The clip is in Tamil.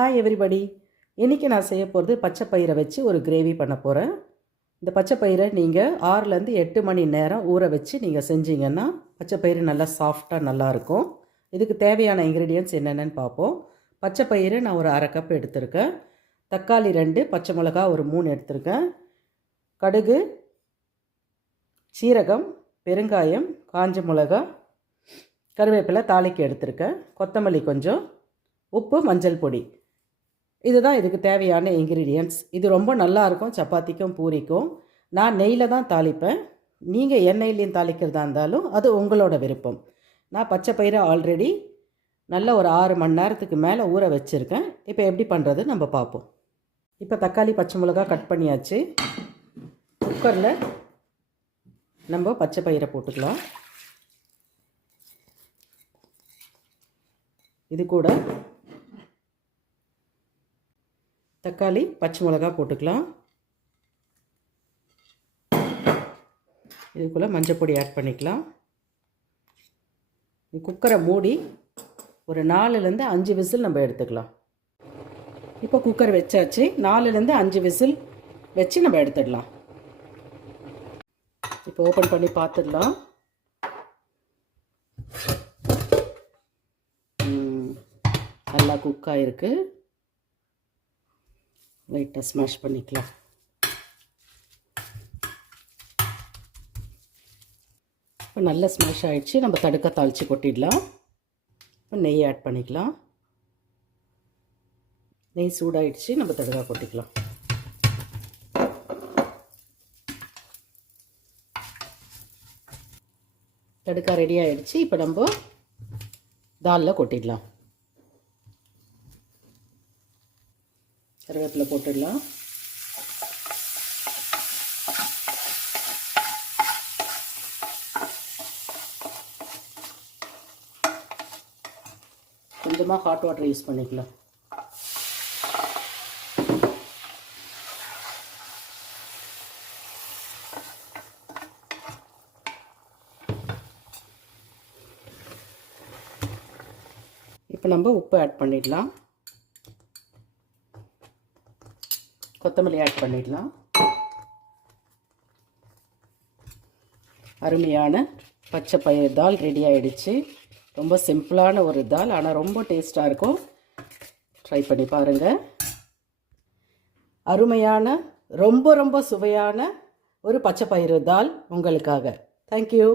Hi everybody. இன்றைக்கி நான் செய்ய போகிறது பச்சை பயிரை வச்சு ஒரு கிரேவி பண்ண போகிறேன். இந்த பச்சை பயிரை நீங்கள் 6லேருந்து 8 மணி நேரம் ஊற வச்சு நீங்கள் செஞ்சீங்கன்னா பச்சை பயிறு நல்லா சாஃப்டாக நல்லாயிருக்கும். இதுக்கு தேவையான இன்க்ரீடியன்ட்ஸ் என்னென்னு பார்ப்போம். பச்சை பயிறு நான் ஒரு 1/2 கப் எடுத்திருக்கேன். தக்காளி 2, பச்சை மிளகா ஒரு 3 எடுத்திருக்கேன். கடுகு, சீரகம், பெருங்காயம், காஞ்ச மிளகா, கருவேப்பிலை தாளிக்கு எடுத்திருக்கேன். கொத்தமல்லி கொஞ்சம், உப்பு, மஞ்சள் பொடி. இதுதான் இதுக்கு தேவையான இன்க்ரீடியன்ட்ஸ். இது ரொம்ப நல்லாயிருக்கும் சப்பாத்திக்கும் பூரிக்கும். நான் நெய்யில் தான் தாளிப்பேன். நீங்கள் எண்ணெயிலையும் தாளிக்கிறதா இருந்தாலும் அது உங்களோட விருப்பம். நான் பச்சை பயிரை ஆல்ரெடி நல்லா ஒரு 6 மணி நேரத்துக்கு மேலே ஊற வச்சுருக்கேன். இப்போ எப்படி பண்ணுறது நம்ம பார்ப்போம். இப்போ தக்காளி, பச்சை மிளகா கட் பண்ணியாச்சு. குக்கரில் நம்ம பச்சை பயிரை போட்டுக்கலாம். இது கூட தக்காளி, பச்சை மிளகா போட்டுக்கலாம். இதுக்குள்ளே மஞ்சள் பொடி ஆட் பண்ணிக்கலாம். குக்கரை மூடி ஒரு 4லேருந்து 5 விசில் நம்ம எடுத்துக்கலாம். இப்போ குக்கர் வச்சாச்சு. 4லேருந்து 5 விசில் வச்சு நம்ம எடுத்துடலாம். இப்போ ஓப்பன் பண்ணி பார்த்துடலாம். நல்லா குக் ஆகிருக்கு. லைட்டாக ஸ்மாஷ் பண்ணிக்கலாம். இப்போ நல்லா ஸ்மாஷ் ஆகிடுச்சு. நம்ம தடுக்க தாளித்து கொட்டிடலாம். இப்போ நெய் ஆட் பண்ணிக்கலாம். நெய் சூடாகிடுச்சு. நம்ம தடுக்க கொட்டிக்கலாம். தடுக்க ரெடி ஆகிடுச்சு. இப்போ நம்ம தாலில் கொட்டிடலாம். கருவேப்பிலை போட்டுடலாம். கொஞ்சமாக ஹாட் வாட்டர் யூஸ் பண்ணிக்கலாம். இப்போ நம்ம உப்பு ஆட் பண்ணிடலாம். கொத்தமல்லி ஆட் பண்ணிடலாம். அருமையான பச்சை பயிர் தால் ரெடி ஆகிடுச்சு. ரொம்ப சிம்பிளான ஒரு தால், ஆனால் ரொம்ப டேஸ்ட்டாக இருக்கும். ட்ரை பண்ணி பாருங்கள். அருமையான ரொம்ப ரொம்ப சுவையான ஒரு பச்சை பயிறு தால் உங்களுக்காக. தேங்க்யூ.